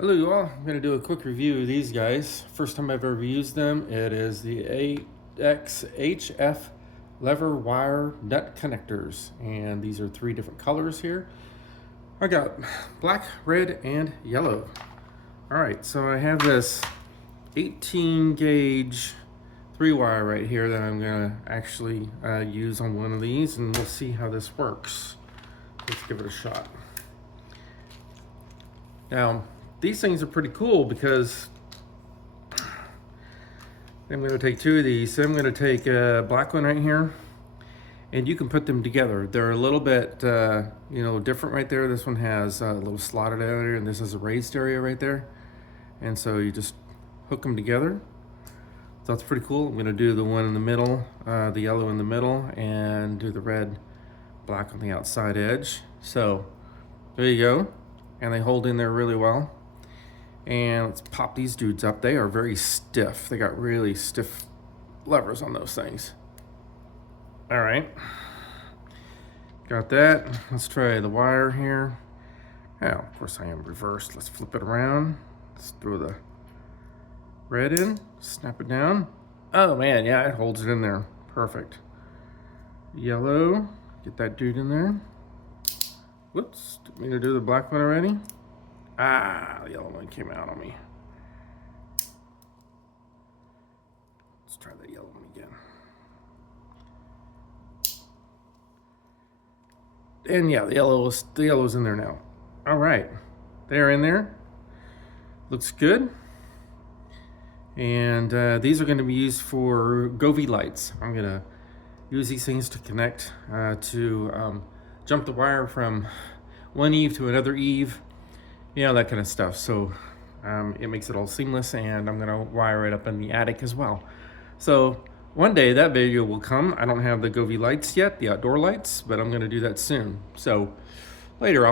Hello you all, I'm going to do a quick review of these guys. First time I've ever used them. It is the XHF Lever Wire Nut Connectors, and these are three different colors here. I got black, red, and yellow. Alright, so I have this 18 gauge 3-wire right here that I'm going to actually use on one of these, and we'll see how this works. Let's give it a shot. Now, these things are pretty cool because I'm going to take two of these. So I'm going to take a black one right here, and you can put them together. They're a little bit, different right there. This one has a little slotted area, and this is a raised area right there. And so you just hook them together. So that's pretty cool. I'm going to do the one in the middle, the yellow in the middle, and do the red, black on the outside edge. So there you go. And they hold in there really well. And let's pop these dudes up. They are very stiff. They got really stiff levers on those things. All right, got that. Let's try the wire here. Now, of course I am reversed. Let's flip it around. Let's throw the red in, snap it down. Oh man, yeah, it holds it in there. Perfect. Yellow, get that dude in there. Whoops, didn't mean to do the black one already. The yellow one came out on me. Let's try that yellow one again. And yeah, the yellow's in there now. All right, they're in there. Looks good. And these are going to be used for Goveee lights. I'm going to use these things to connect to jump the wire from one eave to another eave. That kind of stuff. So it makes it all seamless, and I'm gonna wire it up in the attic as well. So one day that video will come. I don't have the Goveee lights yet, the outdoor lights, but I'm gonna do that soon. So later